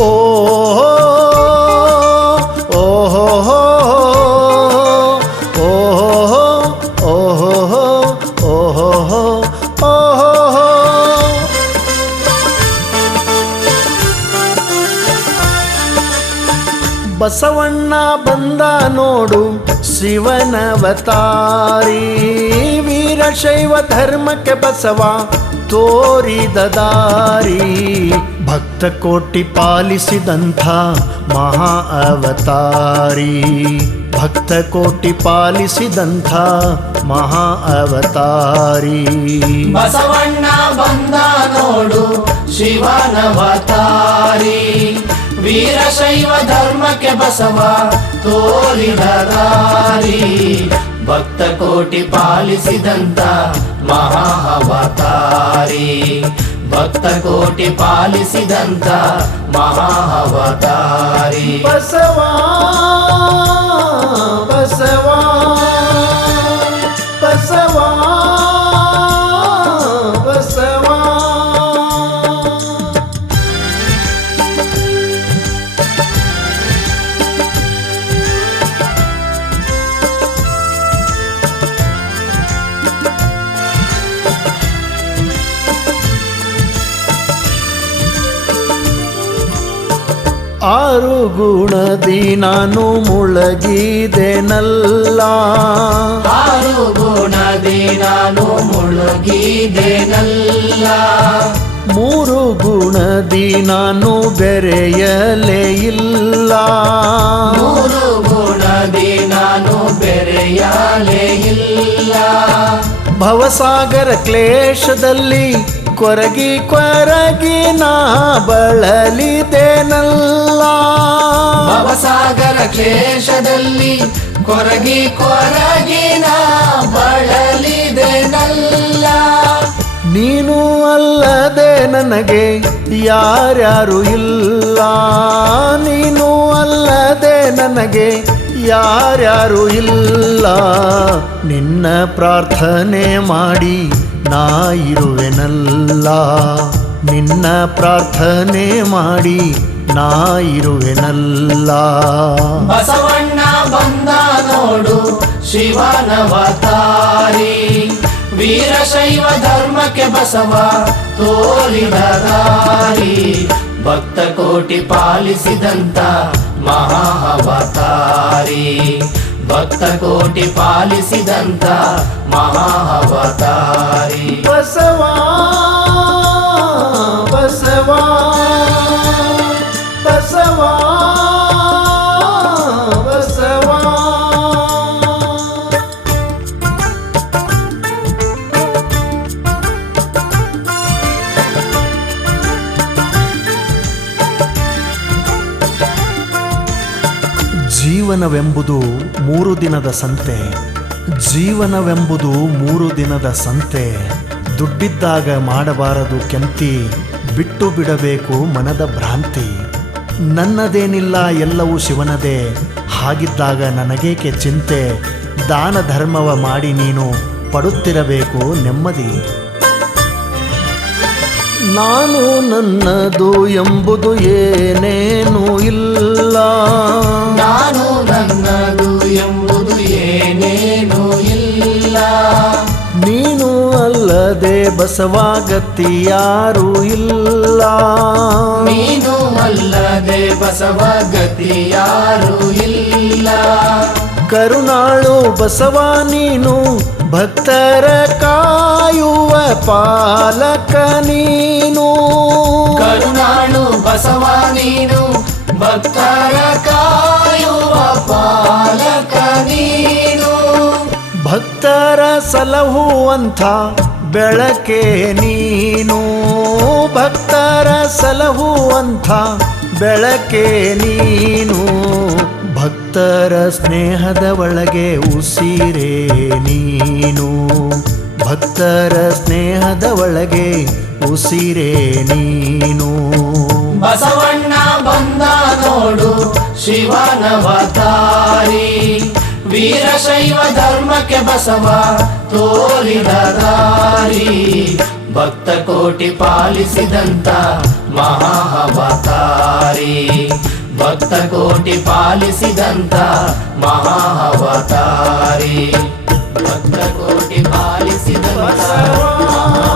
ஓ ಬಸವಣ್ಣ ಬಂದ ನೋಡು ಶಿವನವತಾರಿ ವೀರಶೈವ ಧರ್ಮಕ್ಕೆ ಬಸವ ತೋರಿದ ದಾರಿ. ಭಕ್ತ ಕೋಟಿ ಪಾಲಿಸಿದಂಥ ಮಹಾ ಅವತಾರಿ. ಭಕ್ತ ಕೋಟಿ ಪಾಲಿಸಿದಂಥ ಮಹಾ ಅವತಾರಿ. ಬಸವಣ್ಣ ಬಂದ ನೋಡು ಶಿವನವತಾರಿ ವೀರಶೈವ ಧರ್ಮಕ್ಕೆ ಬಸವ ತೋರಿದ ದಾರಿ. ಭಕ್ತ ಕೋಟಿ ಪಾಲಿಸಿದಂತ ಮಹಾ ಅವತಾರಿ ಭಕ್ತ ಕೋಟಿ ಪಾಲಿಸಿದಂತ ಮಹಾ ಅವತಾರಿ ಬಸವಾ ಬಸವಾ ಬಸವಾ. ಆರು ಗುಣದಿ ನಾನು ಮುಳಗಿದೆನಲ್ಲ. ಆರು ಗುಣದಿ ನಾನು ಮುಳುಗಿದೆನಲ್ಲ. ಮೂರು ಗುಣದಿ ನಾನು ಬೆರೆಯಲೇ ಇಲ್ಲ. ಮೂರು ಗುಣದಿ ನಾನು ಬೆರೆಯಲೇ ಇಲ್ಲ. ಭವಸಾಗರ ಕ್ಲೇಶದಲ್ಲಿ ಕೊರಗಿ ಕೊರಗಿ ನಾ ಬಳಲಿದೆನಲ್ಲ. ಕ್ಲೇಶದಲ್ಲಿ ಕೊರಗಿ ಕೊರಗಿನ ಬಳಲಿದೆನಲ್ಲ. ನೀನು ಅಲ್ಲದೆ ನನಗೆ ಯಾರ್ಯಾರು ಇಲ್ಲ. ನೀನು ಅಲ್ಲದೆ ನನಗೆ ಯಾರ್ಯಾರು ಇಲ್ಲ. ನಿನ್ನ ಪ್ರಾರ್ಥನೆ ಮಾಡಿ ನಾ ಇರುವೆನಲ್ಲ. ನಿನ್ನ ಪ್ರಾರ್ಥನೆ ಮಾಡಿ ನಾ ಇರುವೆನಲ್ಲ ಬಸವಣ್ಣ ಬಂದ ನೋಡು ಶಿವನವತಾರಿ ವೀರಶೈವ ಧರ್ಮಕ್ಕೆ ಬಸವ ತೋರಿದಾರಿ ಭಕ್ತ ಕೋಟಿ ಪಾಲಿಸಿದಂತ ಮಹಾವತಾರಿ ಭಕ್ತ ಕೋಟಿ ಪಾಲಿಸಿದಂತ ಮಹಾ ಅವತಾರಿ. ಬಸವಾ ಬಸವಾ ಜೀವನವೆಂಬುದು ಮೂರು ದಿನದ ಸಂತೆ. ಜೀವನವೆಂಬುದು ಮೂರು ದಿನದ ಸಂತೆ. ದುಡ್ಡಿದ್ದಾಗ ಮಾಡಬಾರದು ಕೆಂತಿ ಬಿಟ್ಟು ಬಿಡಬೇಕು ಮನದ ಭ್ರಾಂತಿ. ನನ್ನದೇನಿಲ್ಲ ಎಲ್ಲವೂ ಶಿವನದೇ, ಹಾಗಿದ್ದಾಗ ನನಗೇಕೆ ಚಿಂತೆ? ದಾನ ಧರ್ಮವ ಮಾಡಿ ನೀನು ಪಡುತ್ತಿರಬೇಕು ನೆಮ್ಮದಿ. ನಾನು ನನ್ನದು ಎಂಬುದು ಏನೇನೂ? ಬಸವಾಗತಿ ಯಾರೂ ಇಲ್ಲ. ನೀನು ಅಲ್ಲದೆ ಬಸವಾಗತಿ ಯಾರು ಇಲ್ಲ. ಕರುಣಾಳು ಬಸವ ನೀನು ಭಕ್ತರ ಕಾಯುವ ಪಾಲಕ ನೀನು. ಕರುಣಾಳು ಬಸವ ನೀನು ಭಕ್ತರ ಕಾಯುವ ಪಾಲಕ ನೀನು. ಭಕ್ತರ ಸಲಹುವಂಥ ಬೆಳಕೆ ನೀನು, ಭಕ್ತರ ಸಲಹುವಂಥ ಬೆಳಕೆ ನೀನು, ಭಕ್ತರ ಸ್ನೇಹದ ಒಳಗೆ ಉಸಿರೇ ನೀನು, ಭಕ್ತರ ಸ್ನೇಹದ ಒಳಗೆ ಉಸಿರೇ ನೀನು. ಬಸವಣ್ಣ ಬಂದ ನೋಡು ಶಿವನವತಾರಿ ವೀರಶೈವ ಧರ್ಮಕ್ಕೆ ಬಸವ ತೋರಿದ ದಾರಿ. ಭಕ್ತ ಕೋಟಿ ಪಾಲಿಸಿದಂತ ಮಹಾವತಾರಿ ಭಕ್ತ ಕೋಟಿ ಪಾಲಿಸಿದಂತ ಮಹಾವತಾರಿ ಭಕ್ತ ಕೋಟಿ ಪಾಲಿಸಿದ ಮಹಾವತಾರಿ